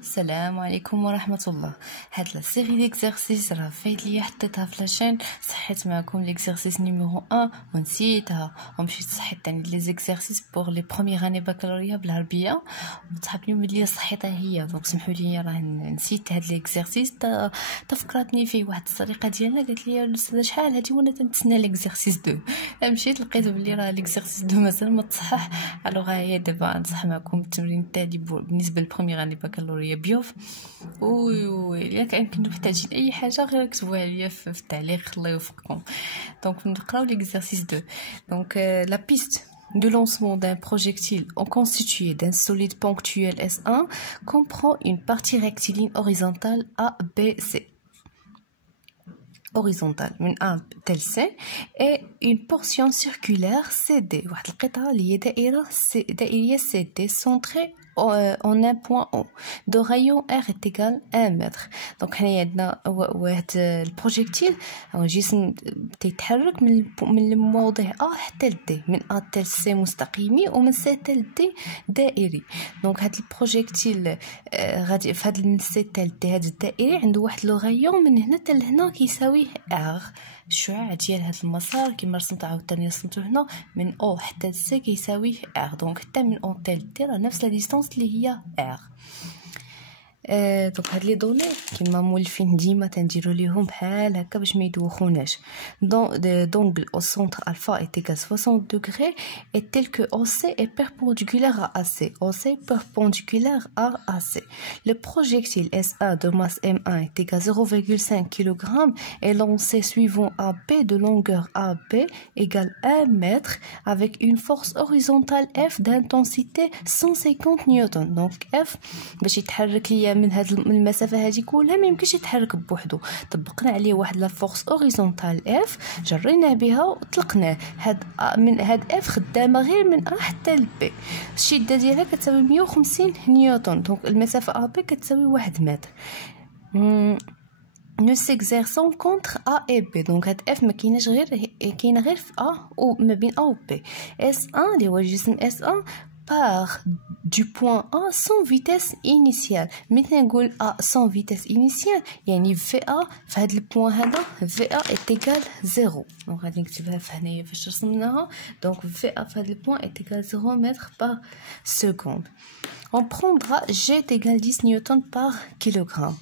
السلام عليكم ورحمه الله. هاد لا سيري ديكزارسيس راه فايت ليا حطيتها في لاشين. صحيت معكم ليكزارسيس نيميرو 1 ونسيتها ومشيت صحيت تاني لي زيكزارسيس بور لي بروميير اني بكالوريا بالعربيه وتحبني ملي صحيتها هي. دونك سمحوا لي راه نسيت هاد ليكزارسيس. تفكرتني فيه واحد الصديقه ديالنا قالت لي الاستاذه شحال هادي وانا تنتسنى ليكزارسيس 2. مشيت لقيت بلي راه ليكزارسيس 2 مازال ما تصحح. الوغ هي دابا نصح معكم التمرين التالي بالنسبه للبروميير اني بكالوريا بيوف. الا كنتو محتاجين اي حاجه غير كتبوها ليا في التعليق. الله يوفقكم. دونك نقراو ليكزارسيس 2. دونك la piste de lancement d'un projectile constitué d'un solide ponctuel S1 comprend une partie rectiligne horizontale A, B, C. horizontale من A tel C et une portion circulaire CD. واحد القطعة اللي هي دائرية CD centrée en un point O de rayon R est égal 1 mètre. donc حنايا عندنا واحد البروجيكتيل او جسم تيتحرك من الموضع A حتى ل D، من A حتى C مستقيمي ومن C حتى ل D دائري. دونك هاد البروجيكتيل غادي في هاد من C حتى ل D هاد الدائري عنده واحد لو رايون من هنا حتى لهنا كيساوي R. الشعاع ديال هاد المسار كما رسمت عاوتاني رسمته هنا من O حتى C كيساوي R. دونك حتى من O حتى ل D راه نفس لا ديستانس اللي هي R. دونك هاد لي دوني كيما مولفين ديما تنديروا ليهم بحال هكا باش ما يدوخوناش. دونغل au centre alpha est égal 60 degrés et tel que OC est perpendiculaire à AC. OC perpendiculaire à AC. Le projectile SA de masse M1 est égal 0,5 kg et lancé suivant AB de longueur AB égale 1 mètre avec une force horizontale F d'intensité 150 نيوتن. دونك F باش يتحرك ليا من هاد المسافه هذه كلها ما يمكنش يتحرك بوحدو. طبقنا عليه واحد لا فورس اوريزونتال اف جرينا بها وطلقناه. من هاد اف خدامه غير من ا حتى ل بي. الشده ديالها كتساوي 150 نيوتن. دونك المسافه ا بي كتساوي 1 متر. nous s'exerçons contre A et B. donc هاد F ما كايناش كاينه غير في A وما بين A و B. S1 اللي هو الجسم S1 part du point A sans vitesse initiale. مثل نقول A sans vitesse initiale يعني VA في هاد البوان هذا VA est égal 0. دونك غادي نكتبها في هنايا فاش رسمناها. دونك VA في هاد البوان est égal 0 mètre par seconde. on prendra G est égal 10 newton par kilogramme.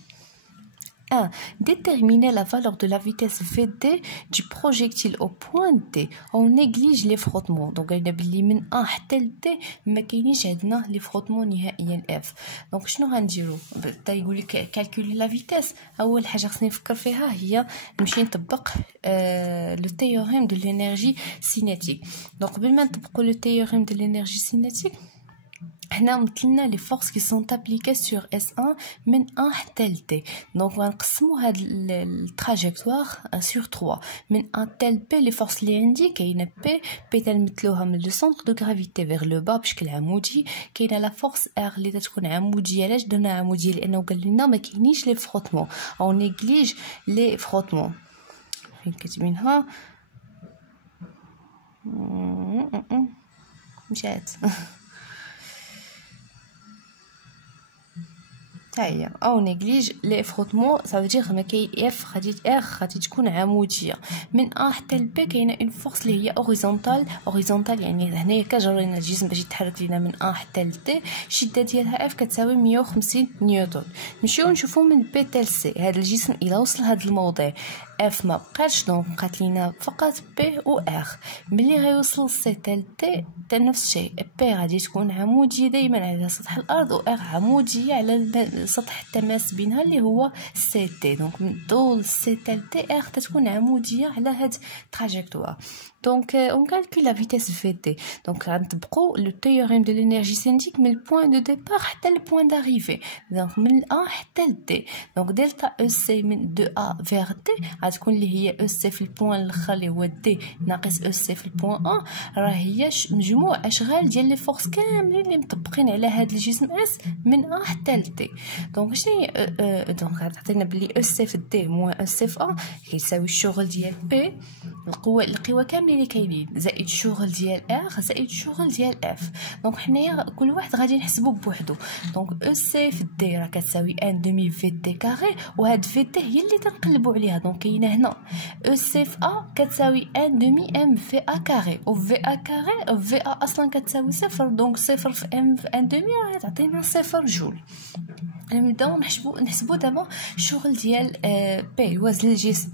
1. Déterminer la valeur de la vitesse VD du projectile au point D. On néglige les frottements. donc قلنا بلي من A حتى ل D ما كاينينش عندنا لي فروتمون نهائيا F. دونك شنو غنديرو؟ بدا يقول لك كالكولي لا فيتيس. اول حاجه خصني نفكر فيها هي نمشي نطبق لو تيوريم دو لينيرجي سينيتيك. دونك قبل ما نطبقوا لو تيوريم دو لينيرجي سينيتيك حنا مثلنا لي فورس كي سون ابليكي سور S1 من A حتى ل D. دونك غنقسموا هاد التراجيكتوار سور 3. من A حتى ل B لي فورس اللي عندي كاينه P تنمثلوها من لو سونتر دو غرافيتي فيغ لو با بشكل عمودي. كاينه لا فورس R اللي تتكون عموديه. علاش درنا عموديه؟ لانه قال لنا ما كاينينش لي فروتمون او نيغليج لي فروتمون. فين كاتبينها؟ مشات هيا او نيغليج لي فروتمون. ça veut dire ما كاين اف غادي تكون عموديه. من A حتى ل B كاينه اون فورس اللي هي اوريزونتال يعني هنايا كجرينا الجسم باش يتحرك لينا من A حتى ل D. الشده ديالها اف كتساوي 150 نيوتن. نمشيو نشوفو من B حتى ل C. هذا الجسم الى وصل لهذا الموضع اف ما بقاش. دونك بقات لينا فقط بي و ار. ملي غيوصل سي تال تي حتى نفس الشيء. بي غادي تكون عموديه دائما على سطح الارض و ار عموديه على سطح التماس بينها اللي هو سي تي. دونك من طول سي تال تي ار تتكون عموديه على هاد تراجيكتوار. donc on calcule la vitesse VT. donc غنطبقوا لو تيوريم دو لينيرجي سينيتيك من البوين دو ديبار حتى البوين داريفي. دونك من A حتى ل D. donc دلتا او سي من دو A vers D غتكون اللي هي او سي في البوين الاخر اللي هو D ناقص او سي في البوين A. راه هي مجموع اشغال ديال لي فورس كاملين اللي مطبقين على هذا الجسم اس من A حتى ل D. دونك شنو هي دونك غتعطينا بلي او سي في D موان او سي في A كيساوي الشغل ديال P القوى كاملين اللي كاينين زائد الشغل ديال ار زائد الشغل ديال اف. دونك حنايا كل واحد غادي نحسبو بوحدو. دونك او سي في دي راه كتساوي ان دومي في دي كاري، وهاد في دي هي اللي تنقلبوا عليها. دونك كاينه هنا او سي في ا كتساوي ان دومي ام في ا كاري، و في ا كاري في ا اصلا كتساوي صفر. دونك صفر في ام في ان دومي راه تعطينا صفر جول. نبداو نحسبو دابا الشغل ديال بي وزن الجسم.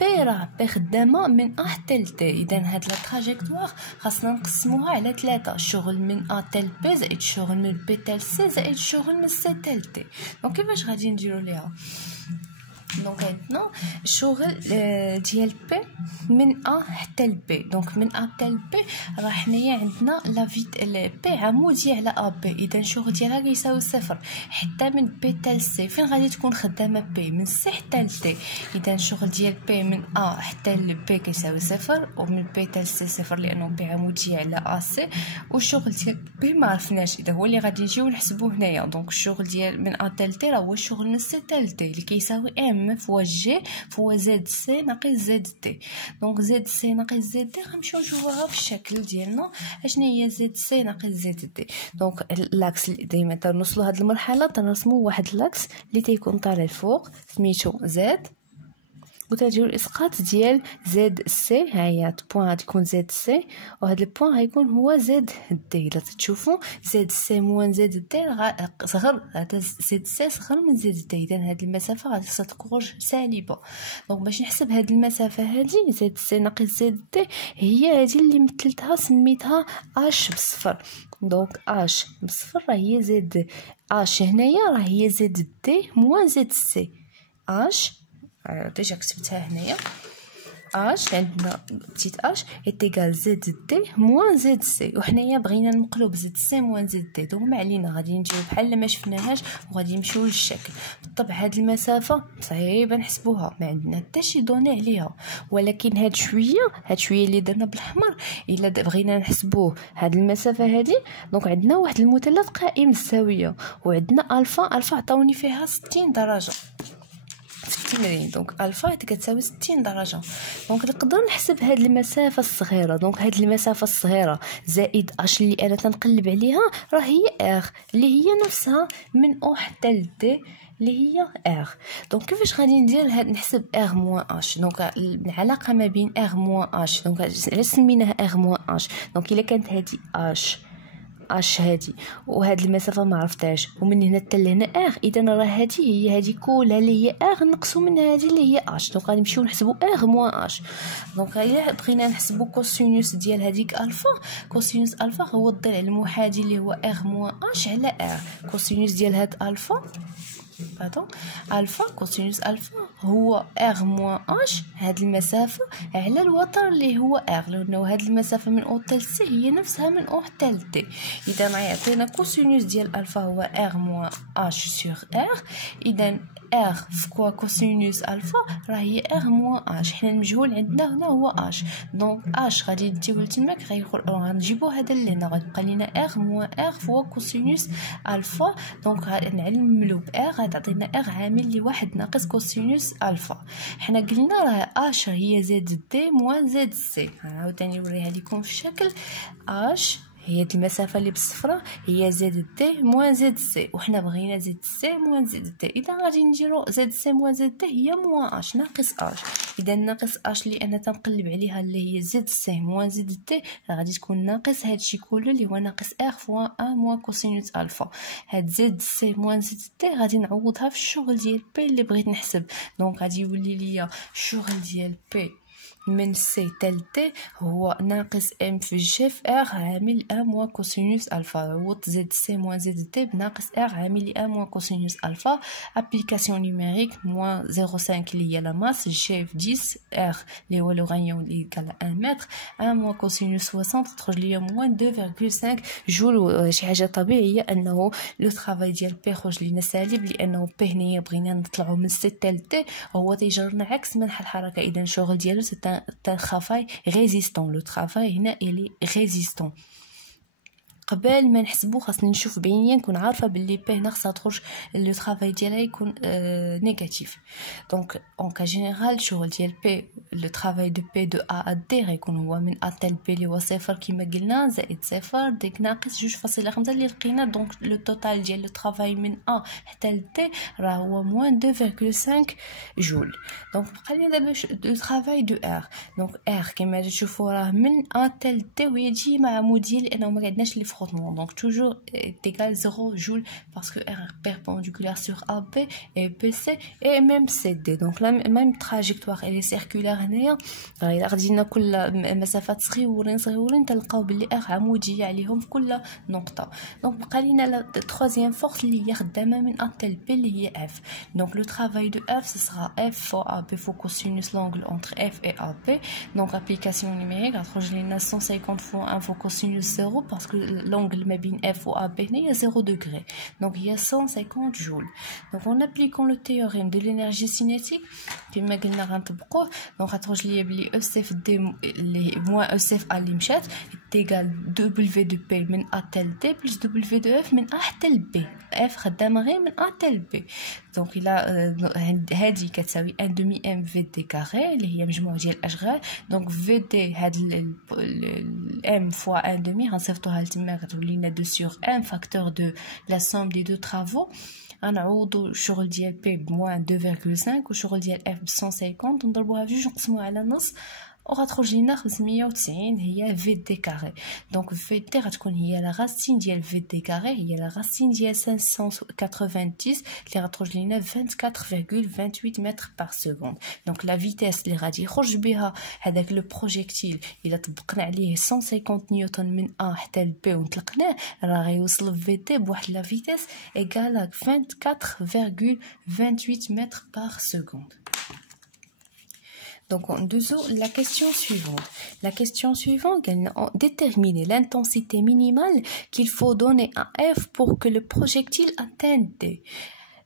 بي راه بي خدامه من ا حتى ل تي. اذا هاد لا تراجيكتوار خاصنا نقسموها على 3. الشغل من ا تال بي زائد الشغل من بي تال سي زائد الشغل من سي تال تي. دونك كيفاش غادي نديرو ليها؟ دونك عندنا الشغل ديال بي من ا حتى ل بي. دونك من ا حتى ل بي راه حنايا عندنا لا فيت بي عموديه على ا بي. اذا الشغل ديالها كيساوي صفر. حتى من بي حتى سي فين غادي تكون خدامه بي؟ من سي حتى ل تي. اذا الشغل ديال بي من ا حتى ل بي كيساوي صفر، ومن بي حتى سي صفر لانه بي عموديه على ا سي. والشغل ديال بي ما عرفناش، اذا هو اللي غادي نجيو نحسبوه هنايا. دونك الشغل ديال من ا حتى ل تي راه هو الشغل من سي حتى ل تي اللي كيساوي ام فوا جي فوا زد سي ناقص زد تي. دونك زد سي ناقص زد تي غنمشيو نشوفوها في الشكل ديالنا. اشنا هي زد سي ناقص زد تي؟ دونك لاكس ديما تنوصلوا هاد المرحله تنرسموا واحد لاكس اللي تيكون طالع الفوق سميتو زد، وتجيو الاسقاط ديال زد سي. ها هي بوين غادي يكون زد سي، وهذا البوين غيكون هو زد دي. الا تشوفوا زد سي موان زد دي صغر، هذا زد سي صغر من زد دي. اذا هذه المسافه غادي تخرج سالبه. دونك باش نحسب هذه المسافه هذه زد سي ناقص زد دي هي هذه اللي مثلتها سميتها اش بصفر. دونك اش بصفر راه هي زد اش هنايا راه هي زد دي موان زد سي. اش ديجا كتبتها هنايا اش عندنا بتيت اش ايتيغال زد دي موان زد سي، وحنايا بغينا نقلب زد سي موان زد دي. دونك ما علينا غادي نديرو بحال ما شفناهاش وغادي نمشيو للشكل. بالطبع هاد المسافه صعيبه نحسبوها، ما عندنا حتى شي دوني عليها، ولكن هاد شويه اللي درنا بالاحمر الا بغينا نحسبوه هاد المسافه هادي. دونك عندنا واحد المثلث قائم الزاويه، وعندنا الفا عطاوني فيها 60 درجه في التمرين. دونك الفا كتساوي 60 درجه. دونك نقدر نحسب هاد المسافه الصغيره. دونك هاد المسافه الصغيره زائد اش اللي انا تنقلب عليها راه هي ار اللي هي نفسها من او حتى ل دي اللي هي ار. دونك كيفاش غادي ندير هاد نحسب ار موان اش؟ دونك العلاقه ما بين ار موان اش، دونك علاش سميناها ار موان اش؟ دونك الا كانت هادي اش هادي وهاد المسافه ما عرفتهاش ومن هنا حتى لهنا ار، اذا راه هادي هي كلها اللي هي ار نقصوا من هادي اللي هي اش. دونك غادي نمشيو نحسبوا ار موان اش. دونك الا بغينا نحسبوا كوسينوس ديال هذيك الفا، كوسينوس الفا هو الضلع المحاذي اللي هو ار موان اش على ار. كوسينوس ديال هاد الفا الفا كوسينوس الفا هو ار موان اش، هاد المسافه على الوتر اللي هو ار، لانه هاد المسافه من او حتى سي هي نفسها من او حتى تي. اذا غيعطينا كوسينوس ديال الفا هو ار موان اش سور ار. اذا ار في كوا كوسينوس الفا راه هي ار موان اش. حنا المجهول عندنا هنا هو اش. دونك اش غادي نديو لتماك غنجيبو هذا اللي هنا غتبقى لينا ار موان ار فوا كوسينوس الفا. دونك غنعلملو بار غتعطينا ار عامل لواحد ناقص كوسينوس الفا. حنا قلنا راه اش هي زد دي موان زد سي. عاوتاني نوريها لكم في الشكل. اش هي المسافه اللي بالصفراء هي زد دي موان زد سي، وحنا بغينا زد سي موان زد دي. اذا غادي نديرو زد سي موان زد دي هي موان اش ناقص اش. اذا ناقص اش اللي انا تنقلب عليها اللي هي زد سي موان زد دي غادي تكون ناقص هادشي كله اللي هو ناقص ار فوا 1 موان كوسينوس الفا. هاد زد سي موان زد دي غادي نعوضها في الشغل ديال بي اللي بغيت نحسب. دونك غادي يولي ليا الشغل ديال بي من سي تال تي هو ناقص ام في جي في ار عامل ا موان كوسينوس الفا. عوضت زد سي موان زد تي بناقص ار عامل ا موان كوسينوس الفا. ابليكاسيون نيميريك موان 0.5 اللي هي لا ماس، جي في 10 ار اللي هو لو غانيون اللي كالا 1 متر، ا موان كوسينوس 60 تخرج ليا موان 2.5 جول. شي حاجه طبيعيه انه لو طرافاي ديال بي خرج لينا سالب، لانه بي هنايا بغينا نطلعوا من سي تال تي هو تيجرنا عكس منح الحركه. اذا الشغل ديالو un travail résistant. Le travail هنا il est résistant. قبل ما نحسبو خاصني نشوف بعينيا نكون عارفه باللي بي هنا خاصها تخرج لو طرافاي ديالها يكون نيجاتيف. دونك اون كا جينيرال الشغل ديال بي لو طرافاي دو بي دو ا دي غيكون هو من ا تال بي اللي هو صفر كما قلنا زائد صفر ديك ناقص 2.5 اللي لقينا. دونك لو توتال ديال لو طرافاي من ا حتى ل تي راه هو موان 2.5 جول. دونك بقى لنا دابا لو طرافاي دو ار. دونك ار كما تشوفوا راه من ا تال تي وهي تجي مع عموديه لانه ما عندناش لي فروتمون. دونك toujours est égal 0 joule parce que R est perpendiculaire sur AB et BC et même CD. Donc la même trajectoire elle est circulaire هنايا. إلا غادينا كل مسافات صغيورين صغيورين تلقاو بلي R عمودية عليهم في كل نقطة. دونك بقى لينا لا troisième force اللي هي خدامة من A tel B اللي هي F. Donc le travail de F ce sera F fois AB fois cosinus l'angle entre F et AB. Donc application numérique غتخرج لينا 150 fois 1 fois cosinus 0 parce que l'angle ما بين F و AB هي 0 degré. Donc il y a 150 joules. Donc en appliquant le théorème de l'énergie cinétique كما قلنا غنطبقوه. دونك غتخرج ليا بلي E CF D اللي موان E CF A اللي مشات égal W de P من A tel D plus W de F من A حتى ل B. F خدامة غير من A tel B. دونك إلا هادي كتساوي 1 demi M V D carré اللي هي مجموع ديال الأشغال. دونك V D هاد M fois 1 demi غنصيفطوها لتما غتولي لنا 2 sur 1 facteur de la somme des deux travaux. غنعوضو الشغل ديال بي بموان 2.5 والشغل ديال اف ب 150 نضربوها في جوج نقسموها على نص وغتخرج لينا 590 هي في دي كاري. دونك في دي غتكون هي لا راسين ديال في دي كاري هي لا راسين ديال 590 اللي غتخرج لينا 24.28 متر بار سكوند. دونك لا فيتيس اللي غادي يخرج بها هذاك لو بروجيكتيل الا طبقنا عليه 150 نيوتن من ا حتى ل بي ونطلقناه راه غيوصل في دي بواحد لا فيتيس ايغال 24.28 متر بار سكوند. Donc, on dézoome la question suivante. La question suivante, déterminer l'intensité minimale qu'il faut donner à F pour que le projectile atteigne D.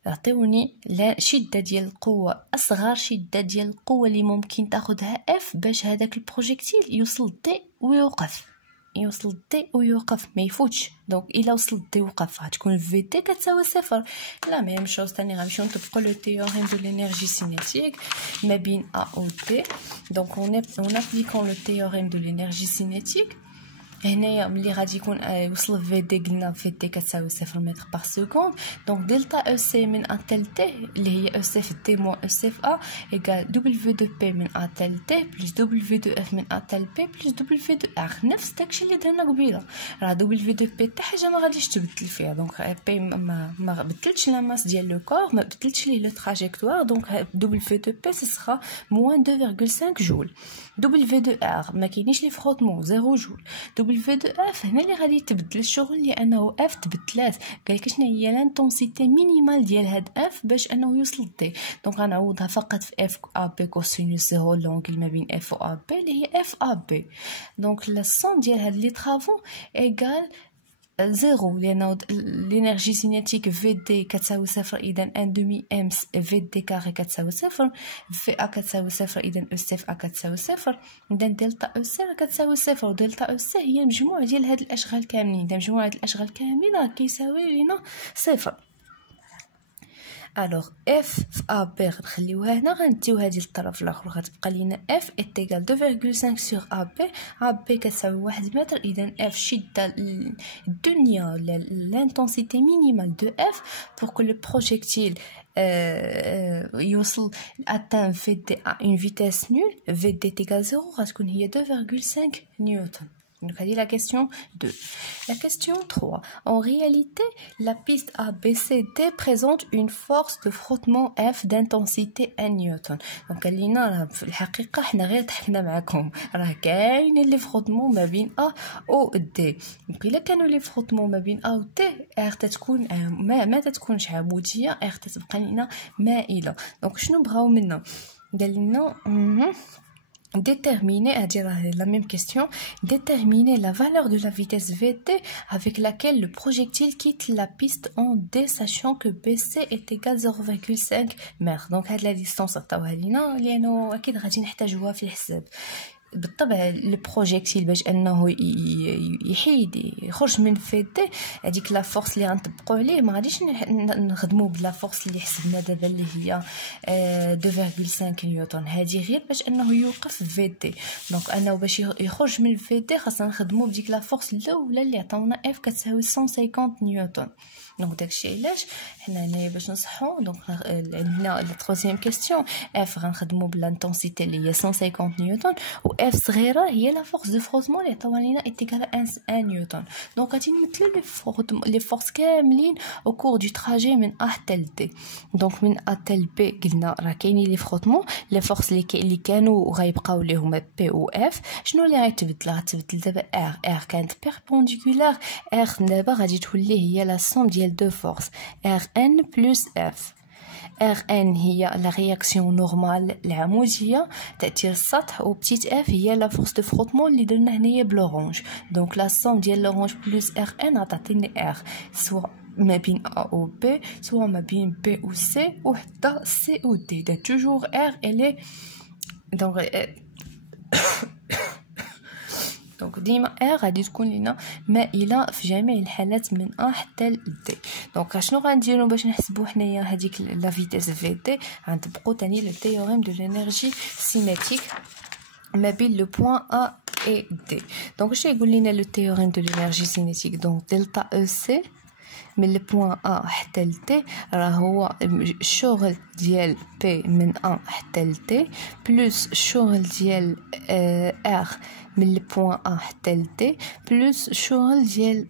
عطيوني شدة ديال القوة أصغر شدة ديال القوة اللي ممكن تاخدها F باش هذاك البروجيكتيل يوصل D ويوقف. يوصل دي ويوقف ما يفوتش. دونك الا وصل دي وقف غتكون في دي كتساوي صفر. لا ميم شوز ثاني غنمشيو نطبقوا لو تيوريم دو لينيرجي سينيتيك ما بين ا و دي. دونك اون ابليكون لو تيوريم دو لينيرجي سينيتيك هنايا ملي غادي يكون يوصل في دي قلنا في دي كتساوي 0 متر بار سكوند. دونك دلتا او سي من ا تل تي اللي هي او سي في دي موان او سي في ا ايغال دبليو دو بي من ا تل تي بلس دبليو دو اف من ا تل بي بلس دبليو دو ار. نفس داكشي اللي درنا قبيله راه دبليو دو بي حتى حاجه ما غاديش تبدل فيها. دونك بي ما بدلتش لا ماس ديال لو كور ما بدلتش ليه لو تراجيكتوار. دونك دبليو دو بي سيسرا موان 2.5 جول. دبليو دو ار ما كاينينش لي فروتمون 0 جول. دبليو دو اف هنا اللي غادي تبدل الشغل لانه اف تبدلات قالك شنو هي لانتونسيتي مينيمال ديال هاد اف باش انه يوصل دي. دونك غنعوضها فقط في اف ا بي كوسينوس 0 لونغل ما بين اف و ا بي اللي هي اف ا بي. دونك لا سوم ديال هاد لي طرافو ايغال 0 لأنه l'énergie cinétique VD كتساوي صفر إذا 1 demi M VD كاري كتساوي صفر VA كتساوي صفر إذا ECF A كتساوي صفر إذا دلتا EC كتساوي صفر ودلتا EC هي مجموع ديال هاد الأشغال كاملين. إذا مجموع هاد الأشغال كاملين راه كيساوي لينا صفر. الوغ اف في ا بي غنخليوها هنا غنديو هذه للطرف الاخر غتبقى لينا اف ايتيغال 2.5 سور ا بي. ا بي كتساوي 1 متر اذا اف شده الدنيا لانتونسيتي مينيمال دو اف بور كو لو بروجيكتيل يوصل اتان في دي ا اون فيتيس نول في دي تيغال 0 غتكون هي 2.5 نيوتن. Donc, on dit la question 2. La question 3. En réalité, la piste ABCD présente une force de frottement F d'intensité 1 نيوتن. Donc, قالينا في الحقيقة حنا غير ضحكنا معكم راه كاين لي فروتمون ما بين A و D. Donc, إلا كانوا لي فروتمون ما بين A و D R تتكون ما تتكونش عمودية R تتبقى لنا مائلة. Donc, شنو بغاو منا؟ قال لنا déterminer, à dire la même question, déterminer la valeur de la vitesse VT avec laquelle le projectile quitte la piste en D, sachant que BC est égal 0.5 mètres. Donc, هاد la distance عطاوها لينا لأنه أكيد غادي نحتاجوها في الحساب. بالطبع البروجيكتيل باش انه يحيد يخرج من فيتي هذيك لا فورس اللي غنطبقوا عليه ما غاديش نخدموا بلا فورس اللي حسبنا دابا اللي هي 2.5 نيوتن. هذه غير باش انه يوقف فيتي. دونك انه باش يخرج من فيتي خاصنا نخدموا بديك لا فورس الاولى اللي عطاونا اف كتساوي 150 نيوتن. دونك داكشي علاش حنا هنايا باش نصحوا. دونك عندنا لا ترويزيام كيسيون اف غنخدموا بالانتونسيتي اللي هي 150 نيوتن و اف صغيره هي لا فورس دو فروتمون اللي عطاوها لينا ايتيكال 1 نيوتن. دونك غادي نمثلوا لي فورس كاملين او كور دو تراجي من ا حتى ل دي. دونك من ا حتى ل بي قلنا راه كاينين لي فروتمون لي فورس اللي كانوا غيبقاو لي هما بي و اف. شنو اللي غتبدل دابا ار كانت بيربونديكولار ار دابا غادي تولي هي لا سوم ديال دو فورس Rn plus F. Rn هي لا رياكسيون نورمال العموديه تاثير السطح و بتيت اف هي لا فورس دو فروتمون اللي درنا هنايا بلورانج. دونك لا سوم ديال لورانج بلس Rn غتعطيني ار سواء ما بين A و B سواء ما بين B و C و حتى C و D. دا توجور R elle دونك دونك ديما ار غادي تكون لينا مائله في جميع الحالات من ا حتى ل دي. دونك شنو غنديرو باش نحسبوا حنايا هذيك لا فيتيس في تي؟ غنطبقوا ثاني لو تيوريم دو لينيرجي سينيتيك ما بين لو بوين ا اي دي. دونك شنو يقول لنا لو تيوريم دو لينيرجي سينيتيك؟ دونك دلتا او سي من البوان ا حتى ل تي راه هو الشغل ديال بي من ا حتى ل تي بلس الشغل ديال ار من البوان ا حتى ل تي بلس الشغل ديال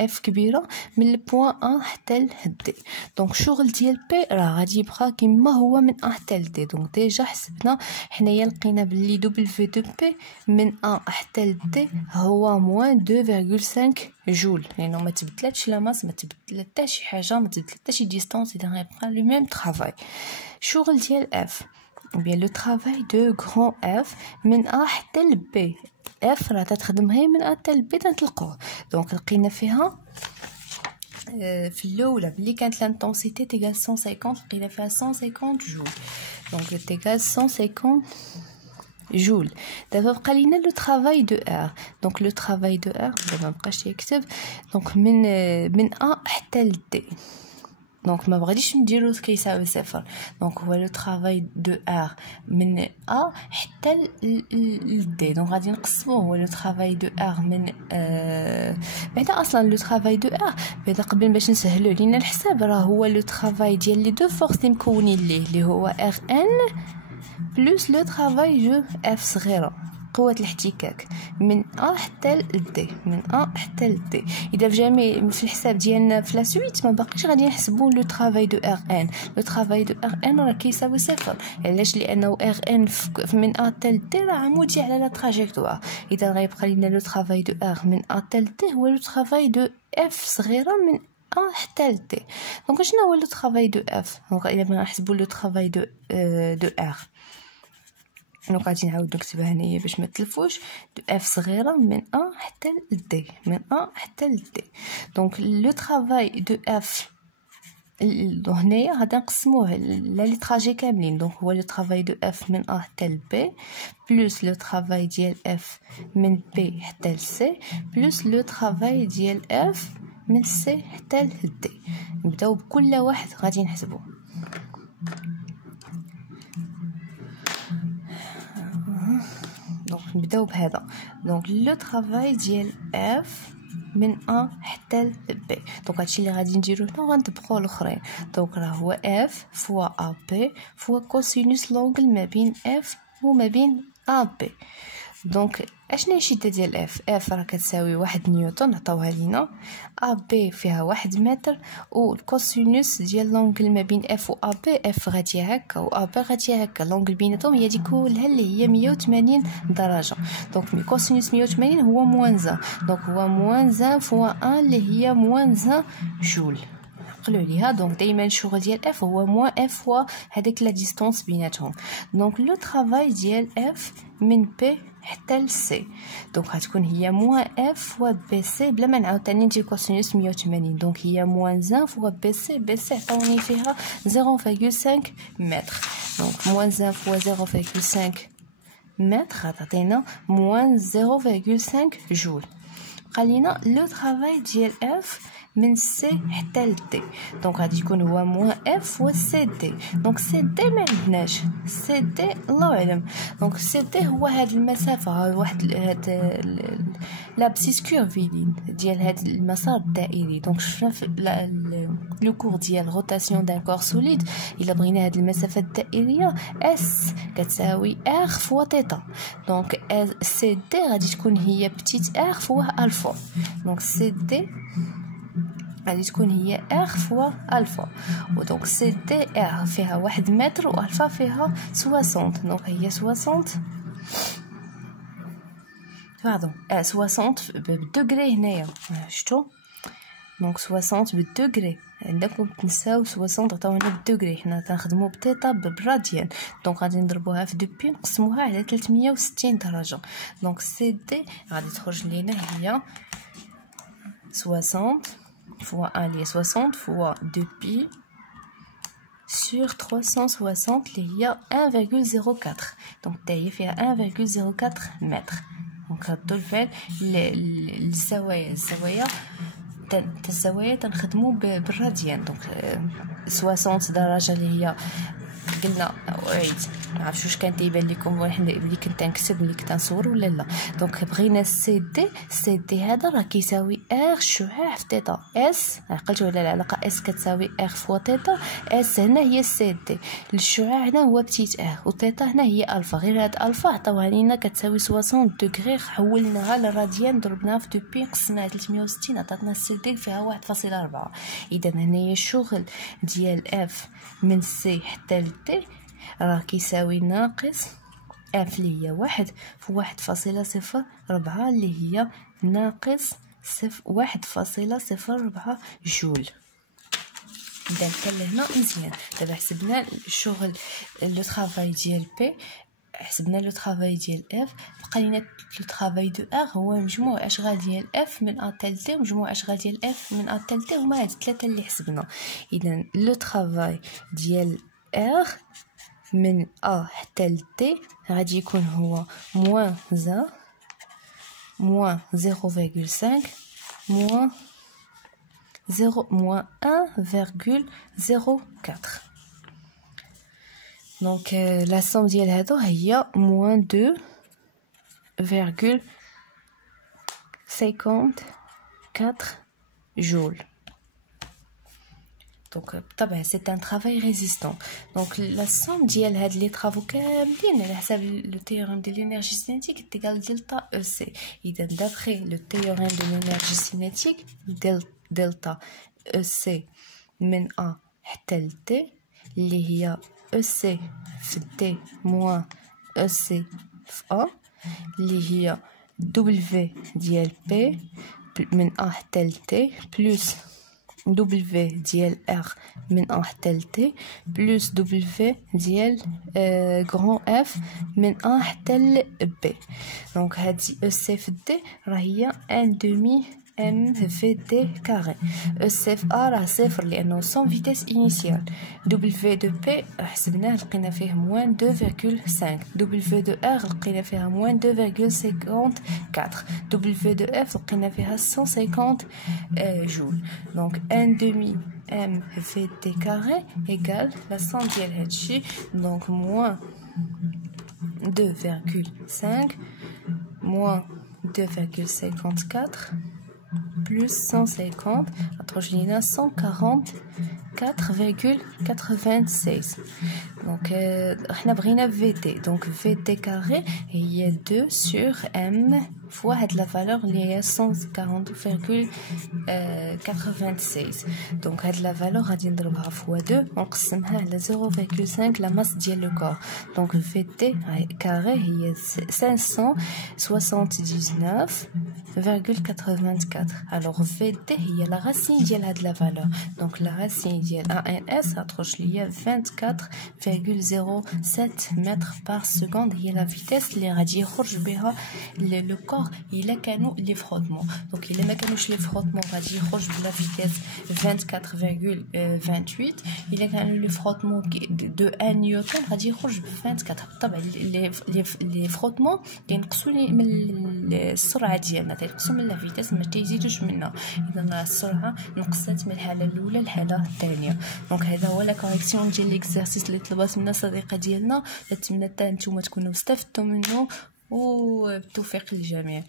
اف كبيره من البوان ا حتى ل دي. دونك الشغل ديال بي راه غادي يبقى كما هو من ا حتى ل دي. دونك ديجا حسبنا حنايا لقينا بلي دبليو دو بي من ا حتى ل دي هو موان 2.5 جول. يعني ما تبدلاتش لا ماس ما تبدل حتى شي حاجه ما تبدل حتى شي ديستانس اذا غيبقى لو ميم طرافاي. الشغل ديال اف bien le travail de grand F من A حتى ل B. F راه تخدم غير من A حتى ل B تنطلقوه. دونك لقينا فيها في الاولى بلي كانت لانتونسيتي تيغال 150 لقينا فيها 150 جول. دونك تيغال 150 جول. دابا بقى لينا لو طرافاي دو ار. دونك لو طرافاي دو ار دابا مابقاش يكتب. دونك من A حتى ل D. دونك ما بغيتش نديرو كيساوي صفر. دونك هو لو طرافاي دو ار من ا حتى ل دي. دونك غادي نقسموه. هو لو طرافاي دو ار من بعدا اصلا لو طرافاي دو ار بعدا قبل باش نسهلو لينا الحساب راه هو لو طرافاي ديال لي دو فورس اللي مكونين ليه اللي هو ار ان بلس لو طرافاي دو اف صغيره قوة الاحتكاك من ا حتى ل دي. من ا حتى ل دي. اذا في جميع في الحساب ديالنا في لا سويت ما باقيش غادي نحسبوا لو طرافاي دو ار ان. لو طرافاي دو ار ان راه كيساوي صفر. علاش؟ لانه ار ان من ا حتى ل دي راه عمودي على لا تراجيكتوار. اذا غيبقى لنا لو طرافاي دو ار من ا حتى ل دي هو لو طرافاي دو اف صغيره من ا حتى ل دي. دونك شنو هو لو طرافاي دو اف؟ دونك الا بغينا نحسبوا لو طرافاي دو ار دونك غادي نعاود نكتبها هنايا باش ما تلفوش. دو اف صغيره من ا حتى ل دي. من ا حتى ل دي. دونك لو طرافاي دو اف هنايا غادي نقسموه لي طراجي كاملين. دونك هو لو طرافاي دو اف من ا حتى ل بي بلس لو طرافاي ديال اف من بي حتى ل سي بلس لو طرافاي ديال اف من سي حتى ل دي. نبداو بكل واحد غادي نحسبوه. دونك نبداو بهذا. دونك لو طرافاي ديال اف من ا حتى ل بي. دونك هادشي اللي غادي نديرو هنا وغنطبقوه الاخرين. دونك راه هو اف فوا ا بي فوا كوسينوس لونغل ما بين اف وما بين ا بي. دونك اشنو هي الشده ديال اف راه كتساوي 1 نيوتن عطاوها لينا. ا بي فيها 1 متر والكوسينوس ديال لونغل ما بين اف و ا بي اف غادي هكا و ا بي غادي هكا. لونغل بيناتهم هي دي كلها اللي هي 180 درجه. دونك كوسينوس 180 هو موان 1. دونك هو موان 1 فوا 1 اللي هي موان 1 جول. نقلو عليها. دونك دائما الشغل ديال اف هو موان اف فوا هذيك لا ديستانس بيناتهم. دونك لو طرافاي ديال اف من بي حتى ل سي دونك غتكون هي موان اف فوا بي سي بلا ما نعاود تاني ندير كوسينوس 180. دونك هي موان 1 فوا بي سي. بي سي عطاوني فيها 0.5 متر. دونك موان 1 فوا 0.5 متر غتعطينا موان 0.5 جول. بقى لينا لو طرافاي ديال اف من سي حتى ل دي. دونك غادي يكون هو موان اف فوا سي دي. دونك سي دي ما عندناش، سي دي الله اعلم. دونك سي دي هو هاد المسافه، واحد هاد لابسيس كورفيلين ديال هاد المسار الدائري. دونك شفنا في لو كور ديال روتاسيون دان كور سوليد، الا بغينا هاد المسافه الدائريه اس كتساوي ار فوا تيتا. دونك سي دي غادي تكون هي بتيت ار فوا الفا. دونك سي دي غادي تكون هي ار فوا الفا. ودونك سي دي ار فيها 1 متر والفا فيها 60. دونك هي 60 باردون 60 بالدوغري هنايا شفتوا. دونك 60 بالدوغري، عندكم تنساو 60 عطاونا بالدوغري، حنا تنخدموا بتيتا بالراديان. دونك غادي نضربوها في 2 نقسموها على 360 درجه. دونك سي دي غادي تخرج لينا هي 60 fois 1 اللي هي 60 fois 2 pi sur 360 اللي هي 1.04. دونك حتى هي فيها 1.04 متر. دونك هادو الفعل الزوايا تنخدمو بالراديان. دونك 60 درجه اللي هي قلنا وعيد معرفتش واش كان تيبان لكم ملي كنت نكتب ملي كنت نصور ولا لا. دونك بغينا سي دي هذا راه كيساوي ار شعاع في تيتا. اس عقلتوا على العلاقه اس كتساوي ار فوا تيتا. اس هنا هي سي دي، الشعاع هنا هو بتيت ار، وتيتا هنا هي الفا. غير هاد الفا عطاوها لينا كتساوي 60 دوغري، حولناها للراديان ضربناها في 2 بي قسمناها 360 عطاتنا سي دي فيها 1.4. اذا هنايا الشغل ديال اف من سي حتى ل دي راه كيساوي ناقص اف اللي هي 1 في 1.04 اللي هي ناقص 1.04 جول. اذا كان لهنا مزيان. دابا حسبنا الشغل لو طرافاي ديال بي، حسبنا لو طرافاي ديال اف، بقى لينا لو طرافاي دو ار هو مجموع اشغال ديال اف من ا تال دي ومجموع اشغال ديال اف من ا تال دي، هما هاد الثلاثه اللي حسبنا. اذا لو طرافاي ديال ار من ا حتى ل دي غادي يكون هو موان 0.5 موان 1.04. دونك لا سوم ديال هادو هي موان 2.54 جول. دونك بالطبع سي ان طرافاي ريزيستون. دونك لا سوم ديال هاد لي طرافو كاملين على حساب لو تيوريم ديال لينيرجي سينيتيك تيكال دلتا او سي. اذا دابخي لو تيوريم دو لينيرجي سينيتيك دلتا او سي من ا حتى ل دي اللي هي او سي في دي موان او سي في ا اللي هي دبليو ديال بي من ا حتى ل دي بلس دبليو ديال ار من ا حتى ل دي بلس دبليو ديال غران اف من ا حتى ل بي. دونك هادي او سي في دي راه هي 1/2 ام في دي كاري. او سي في ا راه صفر لانه سون فيتيس انيسيال. دبليو دو بي حسبناه لقينا فيه موان 2.5. دبليو دو ار لقينا فيها موان 2.54. دبليو دو اف لقينا فيها 150 جول. دونك 1/2 ام في دي كاري ايكال لا سوم ديال هادشي. دونك موان 2.5 موان 2.54 plus 150 تخرج لينا 144.96. دونك احنا بغينا في تي. دونك في تي كاري هي 2 sur m فوا هاد لا فالور اللي هي 140.96. دونك هاد لا فالور غادي نضربها فوا 2 ونقسمها على 0.5 لا ماس ديال لو كور. دونك في تي كاري هي 579.84. الوغ في تي هي لا راسين ديال هاد لا فالور. دونك لا راسين ديال ANS غتخرج ليا 24.07 متر بار سكوند. هي لا فيتيس اللي غادي يخرج بها لو كور الا كانوا لي فروتمون. دونك الا ما كانوش لي فروتمون غادي يخرج بلا فيتيس 24.28. الا كانوا لي فروتمون دو 1 نيوتن غادي يخرج ب 24. طبعا لي فروتمون كينقصوا من السرعه ديالنا، تينقصوا من لا فيتيس ما تيزيدوش منها. اذا السرعه نقصات من الحاله الاولى للحاله الثانيه. دونك هذا هو لا كوريكسيون ديال ليكزارسيس اللي طلبات منا صديقه ديالنا. نتمنى حتى نتوما تكونوا استفدتوا منه، وبالتوفيق للجميع.